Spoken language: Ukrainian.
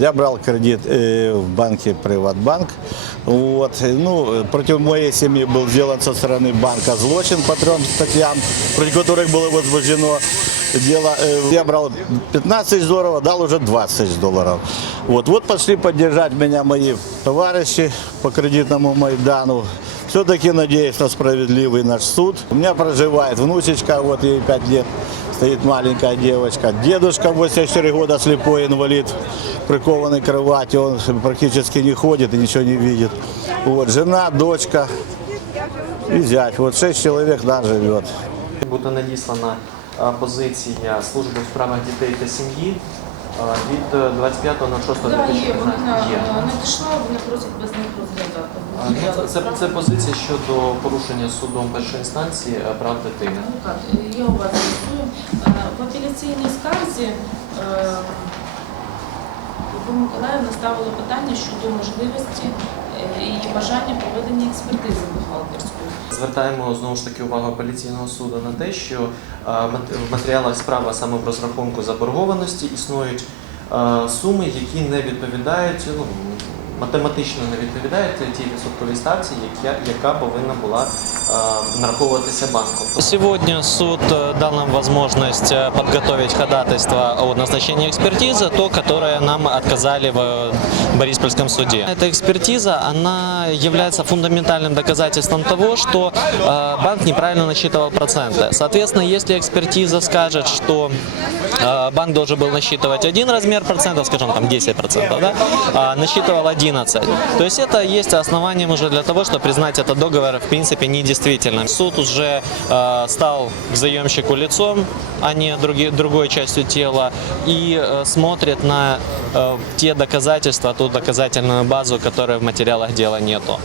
Я брал кредит э, в банке «Приватбанк». Вот. э, Ну, э, против моей семьи был сделан со стороны банка злочин по трем статьям, против которых было возбуждено дело. Э, Я брал 15 тысяч долларов, дал уже 20 тысяч долларов. Вот. вот пошли поддержать меня мои товарищи по кредитному Майдану. Все-таки надеюсь на справедливый наш суд. У меня проживает внучечка, вот ей 5 лет, стоит маленькая девочка. Дедушка 84 года, слепой инвалид, прикованный к кровати, он практически не ходит и ничего не видит. Вот, жена, дочка и зять. Вот 6 человек да, живет. Буде надіслана позиція служби у справах дітей та сім'ї від е, 25.06.2015 Да, є, вона Є. надійшла, вони просять без них розглядати. Ну, Це, це, це позиція щодо порушення судом першої інстанції е, прав дитини. Адвокат, е, апеляційній скарзі е, Любов Миколаївна ставила питання щодо можливості е, і бажання проведення експертизи бухгалтерської. Звертаємо знову ж таки увагу апеляційного суду на те, що е, в матеріалах справи а саме в розрахунку заборгованості існують суми, які не відповідають, ну, математично не відповідають тій відсотковій ставці, яка, яка повинна була е, нараховуватися банком. Сегодня суд э, дал нам возможность э, подготовить ходатайство о назначении экспертизы, то, которое нам отказали в Бориспольском суде. Эта экспертиза, она является фундаментальным доказательством того, что э, банк неправильно насчитывал проценты. Соответственно, если экспертиза скажет, что э, банк должен был насчитывать один размер процентов, скажем, там 10%, да, а насчитывал 11. То есть это есть основанием уже для того, чтобы признать этот договор в принципе недействительным. Суд уже э, стал к заемщику лицом, а не други- другой частью тела, и э, смотрит на э, те доказательства, ту доказательную базу, которой в материалах дела нету.